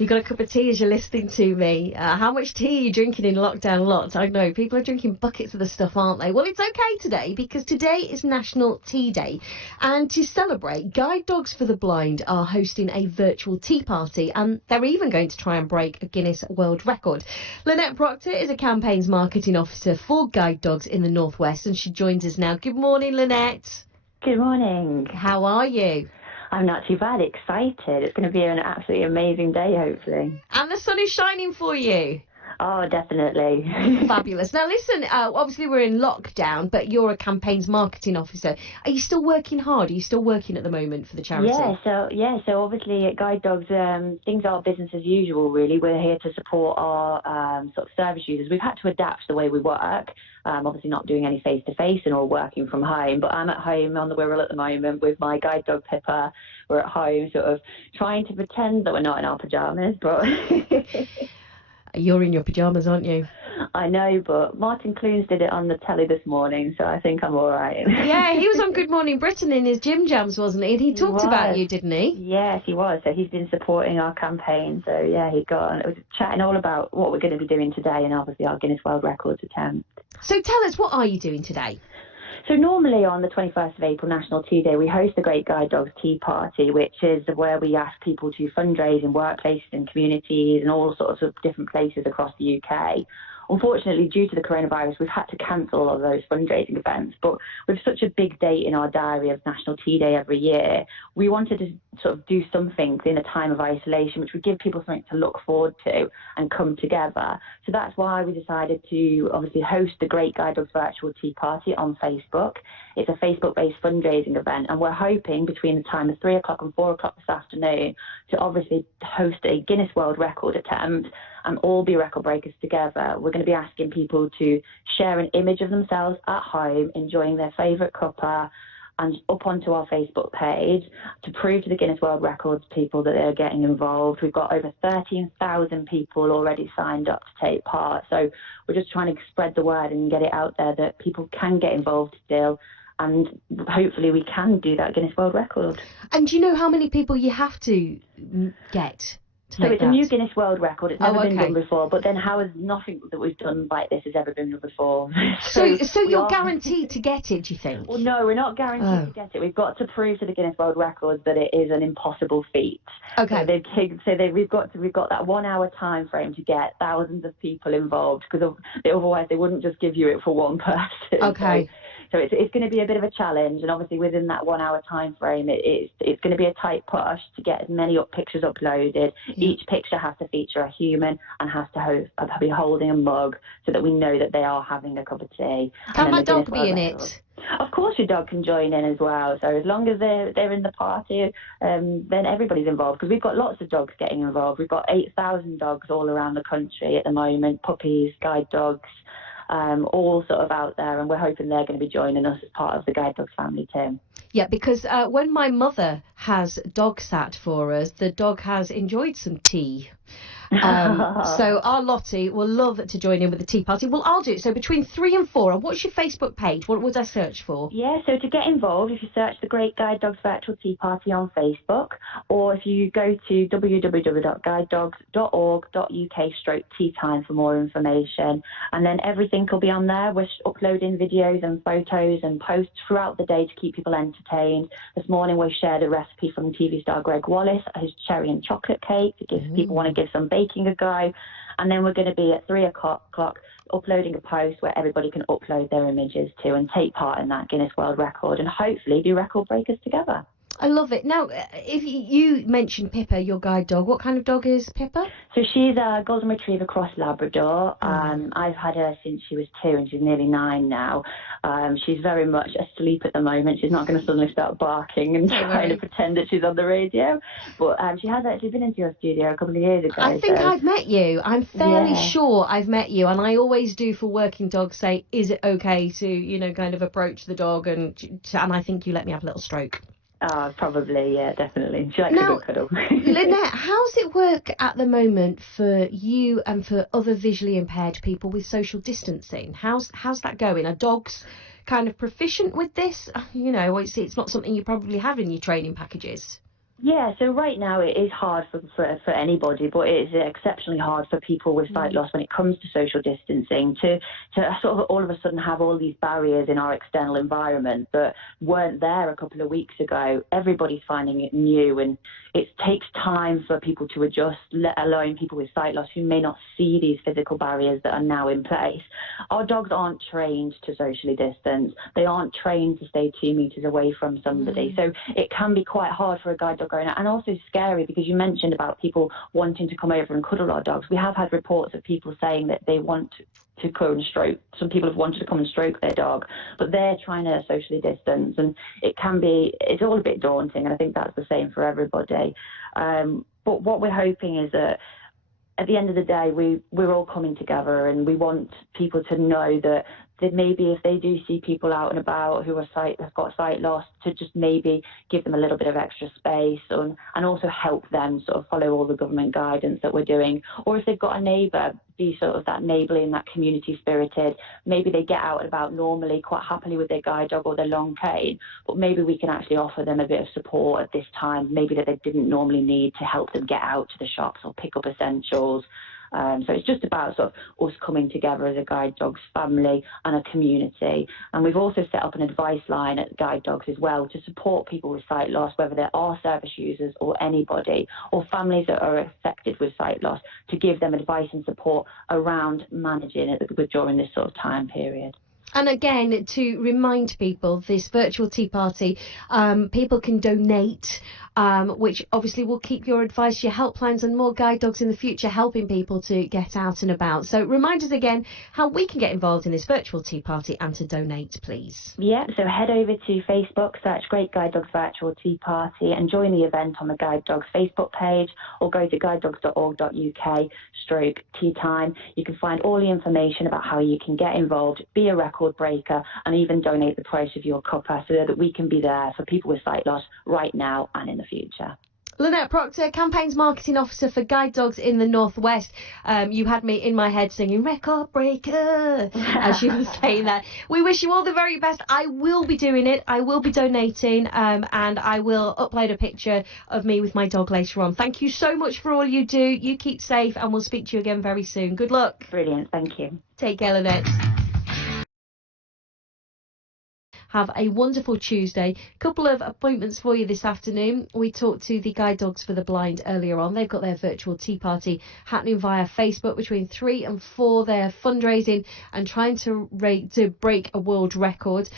You got a cup of tea as you're listening to me. How much tea are you drinking in lockdown? Lots. I know people are drinking buckets of the stuff, aren't they? Well, it's okay today because today is National Tea Day, and to celebrate, Guide Dogs for the Blind are hosting a virtual tea party, and they're even going to try and break a Guinness World Record. Lynette Proctor is a campaigns marketing officer for Guide Dogs in the Northwest, and she joins us now. Good morning, Lynette. Good morning. How are you? I'm not too bad, excited. It's going to be an absolutely amazing day, hopefully. And the sun is shining for you. Oh, definitely. Fabulous. Now, listen, obviously we're in lockdown, but you're a campaigns marketing officer. Are you still working hard? Are you still working at the moment for the charity? So obviously at Guide Dogs, things are business as usual, really. We're here to support our sort of service users. We've had to adapt the way we work, obviously not doing any face-to-face and all working from home, but I'm at home on the Wirral at the moment with my guide dog Pippa. We're at home sort of trying to pretend that we're not in our pyjamas, but... You're in your pyjamas, aren't you? I know, but Martin Clunes did it on the telly this morning, so I think I'm all right. Yeah, he was on Good Morning Britain in his gym jams, wasn't he? And he talked about you, didn't he? Yes, he was. So he's been supporting our campaign. So, yeah, he got on. It was chatting all about what we're going to be doing today and obviously our Guinness World Records attempt. So tell us, what are you doing today? So normally on the 21st of April, National Tea Day, we host the Great Guide Dogs Tea Party, which is where we ask people to fundraise in workplaces and communities and all sorts of different places across the UK. Unfortunately, due to the coronavirus, we've had to cancel all of those fundraising events. But with such a big date in our diary of National Tea Day every year, we wanted to sort of do something in a time of isolation, which would give people something to look forward to and come together. So that's why we decided to obviously host the Great Guide Dogs Virtual Tea Party on Facebook. It's a Facebook-based fundraising event, and we're hoping between the time of 3 o'clock and 4 o'clock this afternoon to obviously host a Guinness World Record attempt and all be record breakers together. We're going to be asking people to share an image of themselves at home enjoying their favourite cuppa and up onto our Facebook page to prove to the Guinness World Records people that they're getting involved. We've got over 13,000 people already signed up to take part. So we're just trying to spread the word and get it out there that people can get involved still, and hopefully we can do that Guinness World Record. And do you know how many people you have to get? So it's a new Guinness World Record. It's never been done before, but then how has nothing that we've done like this has ever been done before? So you're guaranteed to get it, do you think? Well, no, we're not guaranteed to get it. We've got to prove to the Guinness World Records that it is an impossible feat. Okay. We've got that 1 hour time frame to get thousands of people involved, because otherwise they wouldn't just give you it for one person. Okay. So it's going to be a bit of a challenge, and obviously within that 1 hour time frame, it's going to be a tight push to get as many pictures uploaded. Yeah. Each picture has to feature a human and has to be holding a mug so that we know that they are having a cup of tea. Can my dog be in it? Of course, your dog can join in as well. So as long as they're in the party, then everybody's involved, because we've got lots of dogs getting involved. We've got 8,000 dogs all around the country at the moment, puppies, guide dogs. All sort of out there, and we're hoping they're going to be joining us as part of the Guide Dogs family too. Yeah, because when my mother has dog sat for us, the dog has enjoyed some tea. So our Lottie will love to join in with the tea party. Well, I'll do it. So between 3 and 4, and what's your Facebook page? What would I search for? Yeah, so to get involved, if you search the Great Guide Dogs Virtual Tea Party on Facebook, or if you go to www.guidedogs.org.uk/tea time for more information, and then everything will be on there. We're uploading videos and photos and posts throughout the day to keep people entertained. This morning we shared a recipe from TV star Greg Wallace, his cherry and chocolate cake. It gives people want to give some baking a go. And then we're going to be at 3 o'clock uploading a post where everybody can upload their images to and take part in that Guinness World Record and hopefully be record breakers together. I love it. Now, if you mentioned Pippa, your guide dog, what kind of dog is Pippa? So she's a Golden Retriever Cross Labrador. I've had her since she was 2 and she's nearly 9 now. She's very much asleep at the moment. She's not going to suddenly start barking and trying to pretend that she's on the radio. But she has actually been into your studio a couple of years ago. I think I've met you. I'm fairly sure I've met you. And I always do for working dogs say, is it okay to, kind of approach the dog? And I think you let me have a little stroke. Probably, yeah, definitely. She likes a good cuddle. Lynette, how's it work at the moment for you and for other visually impaired people with social distancing? How's that going? Are dogs kind of proficient with this? It's not something you probably have in your training packages. Yeah, so right now it is hard for anybody, but it is exceptionally hard for people with sight loss when it comes to social distancing to sort of all of a sudden have all these barriers in our external environment that weren't there a couple of weeks ago. Everybody's finding it new, and it takes time for people to adjust, let alone people with sight loss who may not see these physical barriers that are now in place. Our dogs aren't trained to socially distance. They aren't trained to stay 2 meters away from somebody. So it can be quite hard for a guide dog owner, and also scary, because you mentioned about people wanting to come over and cuddle our dogs. We have had reports of people saying that they want to come and stroke. Some people have wanted to come and stroke their dog, but they're trying to socially distance, and it's all a bit daunting, and I think that's the same for everybody. But what we're hoping is that at the end of the day, we're all coming together, and we want people to know that maybe if they do see people out and about who have got sight loss, to just maybe give them a little bit of extra space, and also help them sort of follow all the government guidance that we're doing. Or if they've got a neighbour, be sort of that neighbourly and that community spirited. Maybe they get out and about normally quite happily with their guide dog or their long cane, but maybe we can actually offer them a bit of support at this time, maybe that they didn't normally need, to help them get out to the shops or pick up essentials. So it's just about sort of us coming together as a guide dogs family and a community. And we've also set up an advice line at Guide Dogs as well to support people with sight loss, whether they are service users or anybody, or families that are affected with sight loss, to give them advice and support around managing it during this sort of time period. And again, to remind people, this virtual tea party, people can donate, which obviously will keep your advice, your helplines and more guide dogs in the future, helping people to get out and about. So remind us again how we can get involved in this virtual tea party and to donate, please. Yeah, so head over to Facebook, search Great Guide Dogs Virtual Tea Party, and join the event on the Guide Dogs Facebook page, or go to guidedogs.org.uk/tea time. You can find all the information about how you can get involved, be a record breaker, and even donate the price of your cuppa, so that we can be there for people with sight loss right now and in the future. Lynette Proctor, Campaigns Marketing Officer for Guide Dogs in the Northwest. You had me in my head singing Record Breaker as you were saying that. We wish you all the very best. I will be doing it. I will be donating, and I will upload a picture of me with my dog later on. Thank you so much for all you do. You keep safe, and we'll speak to you again very soon. Good luck. Brilliant. Thank you. Take care, Lynette. Have a wonderful Tuesday. Couple of appointments for you this afternoon. We talked to the Guide Dogs for the Blind earlier on. They've got their virtual tea party happening via Facebook between 3 and 4. They're fundraising and trying to break a world record.